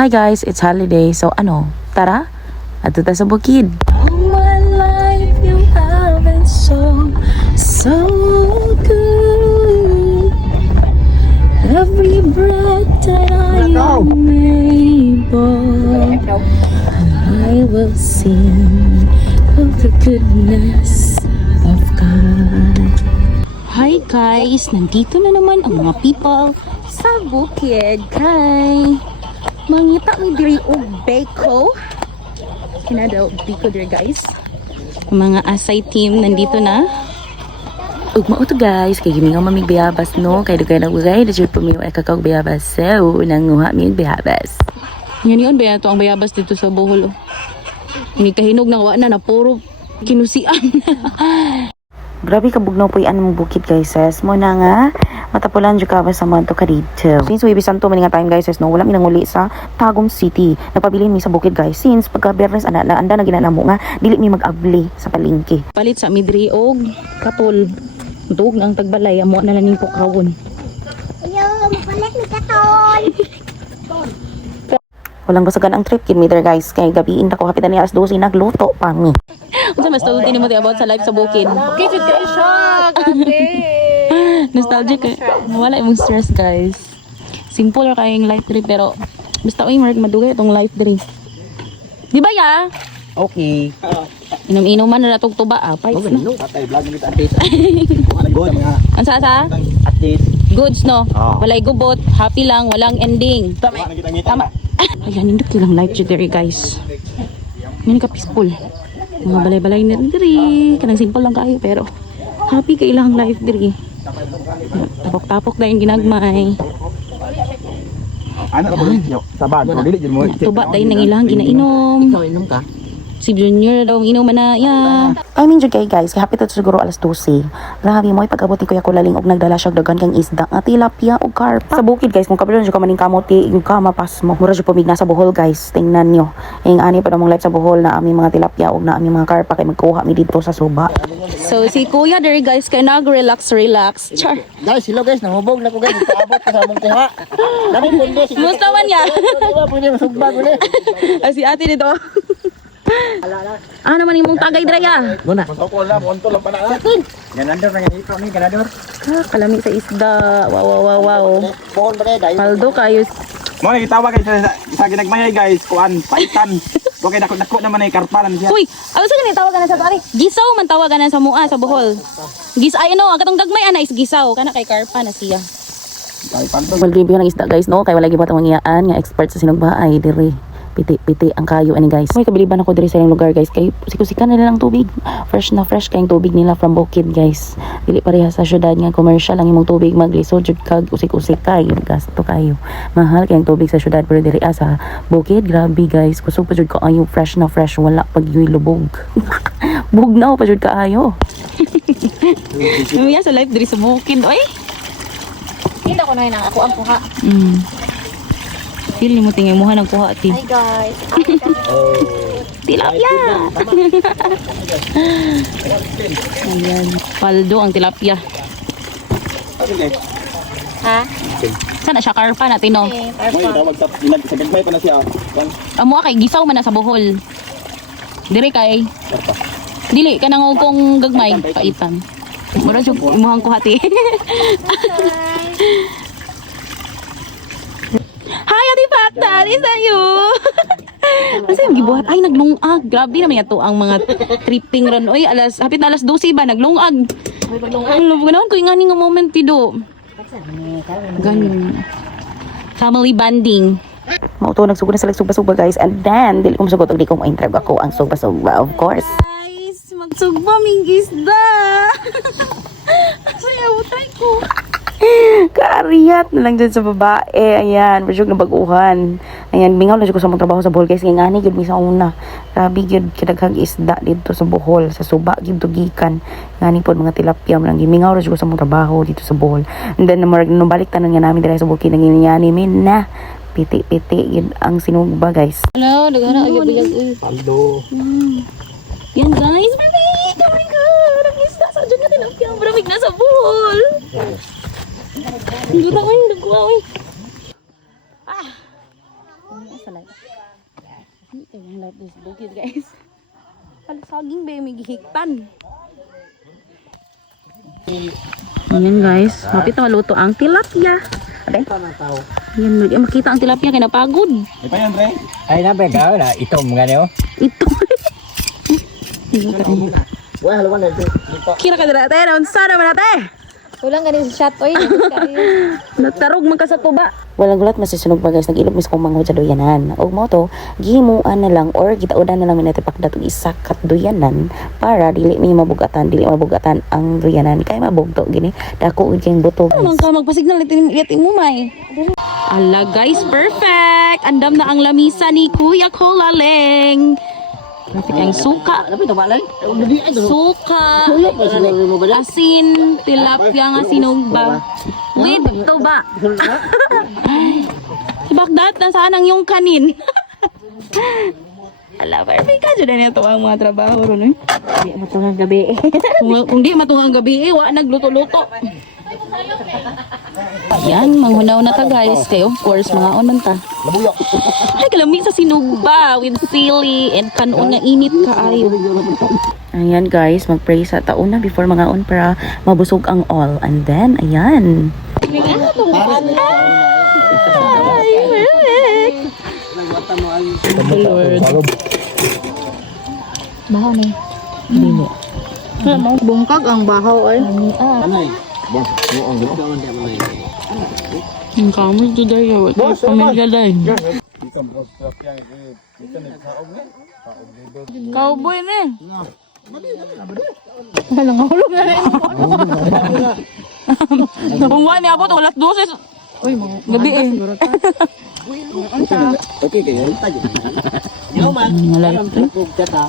Hi guys, it's holiday. So tara, ato ta sa bukid. All my life you have been so good. Every breath that I am able, I will sing of the goodness of God. Hi guys, nandito na naman ang mga people sa bukid. Hi! Mangita mi diri og beko. Kinadaw beko diri guys. Mga asay team nandito na. Ug mao to guys, kay gimi nga mamig bayabas no, kay dugay na ugay na jud pumiyo ay kakao bayabas. So nanguha mi bayabas. Yan ba to ang bayabas dito sa Bohol. Ini kahinog na wa na puro kinusian. Grabe kabugnaw po yan mong bukid guys. Mo na nga matapulan jud ka ba sa monto ka dito. Since we bisanto man nga time guys, no, wala mi nanguli sa Tagum City. Napabilin mi sa bukid guys. Since pagka Bernes anda na ginanamo nga dili mi mag-abli sa palengke. Palit sa midri og katol. Tuog ang tagbalay amo na lang ning pukawon. Yo, mapalit ni katol. Walang basagan ang trip kin mi there guys. Kay gabiin na ko hapitan ni alas 12 nagluto pa mi. Unsa mas tawag ni mo about sa life sa bukid? Kitid kayo siya, grabe. Nostalgic eh. Wala imong stress guys. Simple ra kayong life trip pero basta oy mark madugay itong life trip. Di ba ya? Okay. Inom-inom man na natog tuba ah. Pipes no. Patay vlog nito at least. Good nga. Ansa sa? At least. Goods no. Oh. Walay gubot, happy lang, walang ending. Tama. Ayan, hindi ko lang life diri guys. Yan ka peaceful. Mga balay-balay na diri. Kanang simple lang kayo pero happy kay ilang life diri. Tapok-tapok na yung ginagmay. Ano ba yo? Saban, ko dili jud mo. Tuba dahil nang ilang ginainom. Ikaw inom ka? Si Junior daw ang inuman na ya. I mean jud kay guys, kay happy to siguro alas 12. Grabe mo pag-abot ni Kuya Kulaling og nagdala siya dagan kang isda, nga tilapia ug karpa. Sa bukid guys, kung kabilon jud ka maning kamote, ug ka mapas mo. Mura jud pumigna sa Bohol guys. Tingnan nyo. Ing ani pa namong live sa Bohol na aming mga tilapia ug na aming mga karpa kay magkuha mi dito sa suba. So si Kuya there guys kay nag-relax. Char. Guys, hello guys, namubog na ko guys. Paabot ka sa among kuha. Dami pundo si. Musta man ya? Pwede masugba ko ni. Si ate dito. Ano man imong tagay dira ya? Muna. Ko lang, onto lang pa na. Ganador na ito ni ganador. Kalami sa isda. Wow. Pohon ba dai? Paldo kayo. Mo ni gitawa guys sa ginagmayay guys, kuan paitan. Okay, dako naman ay karpalan siya. Uy, ano sa ganito tawagan na sa pare? Gisaw man tawagan na sa mua sa Bohol. Ay no, ang katong gagmay ana is gisaw kana kay karpa na siya. Ay panto. Well, gribe ng isda guys no, kay wala gyud patong ngiyaan nga expert sa sinugbaay diri. Piti ang kayo ani guys. May kabiliban ako diri sa ilang lugar guys kay sikusikan nila lang tubig. Fresh kayong tubig nila from bukid guys. Dili pareha sa syudad nga commercial lang imong tubig maglisod jud kag usik-usik kay gasto kayo. Mahal kayong tubig sa syudad pero diri sa bukid grabe guys. Kusog pa jud kaayo fresh wala pag yoy lubog. Bugnaw pa jud kaayo. Lumiya sa life diri sa bukid oy. Kita ko na yun ako ang kuha. Feel mo tingin mo ng kuha ti. Hi guys. Tilapia. Ayan, paldo ang tilapia. Ha? Sana siya karpa natin no. Okay, Mo tawag sa gagmay pa na siya. Amo kay gisaw man na sa Bohol. Dire kay. Dili kanang kung gagmay paitan. Mura jud imuhang kuha ti. Hi, Ate Pakta! Is that you? Kasi yung gibuhat, ay naglungag. Grabe naman ito ang mga tripping ron. Oy, hapit na alas 12 ba? Naglungag. Alam ko naman ko yung nga moment tido. Ganyan. Family banding. Mauto, nagsugod na sa lagsugba-sugba guys. And then, dili ko masugod. Di ko ma-interview ako ang sugba-sugba, of course. Guys, magsugba ming isda. Sayaw, try ko. Kaariyat na lang dyan sa babae. Ayan, masyog na baguhan. Ayan, bingaw na ko sa mong trabaho sa Bohol guys. Kaya ngani, yun mi sa una. Grabe yun, kinaghag isda dito sa Bohol. Sa suba, yun gikan. Ngani po mga tilapia. Bingaw na ko sa mong trabaho dito sa Bohol. And then, nabalik tanan nga namin dito sa Bukid. Nangyayani min na. Piti-piti, yun ang sinugba guys. Hello, nagana agad-agad. Paldo. Yan guys, balik! Oh my God! Ang isda sa dyan na tilapia. Maramig na sa Bohol. Hindi na kayo, nagkuha ko. Ito yung life this bukid guys. Palasaging ba yung may gihiktan. Ayan guys, mapit na maluto ang tilapia. Aday. Yan, hindi makita ang tilapia kaya napagod. Di pa yan, Dre? Ay na bega na itom gani oh. Ito. Wah, haluan na dito. Kira ka dira tayo, unsa naman natin? Ulang ganin sa shot, oy. Nagtarog man ka sa tuba. Walang gulat masisunog pa guys, nag-ilog mis kong mga sa duyanan. Og mo to, gihimuan na lang or gitaudan na lang minati pakdat og isa kat duyanan para dili mabugatan ang duyanan kay mabugto gini. Dako ug kay buto. Ano ka magpasignal iti mo may. Ala guys, perfect. Andam na ang lamisa ni Kuya Kolaleng. Perfect ang suka. Tapi to balay. Suka, asin, tilapia nga sinugba. With tuba. Si Bagdat, nasaan ang yung kanin? Ala, perfect ka dyan na ito ang mga trabaho ron. Di matungang gabi. Kung di matungang gabi, wa nagluto-luto. Yan, manghunaw na ta guys. Kaya of course, mga unan ta. Ay, kalami sa sinugba with sili and kanon na init kaayo. Ayan guys, mag-pray sa taon na before mga on para mabusog ang all. And then, ayan. Lord. Bahaw ni. Dili. Bungkag ang bahaw ay. Ang kami ito dahil. Pamilya dahil. Cowboy na eh. Walang hulog na rin. Kung wala niya po, alas 12. Uy, mga Gabi eh. Okay kayo. Tayo. Yo man. Malala. Kata.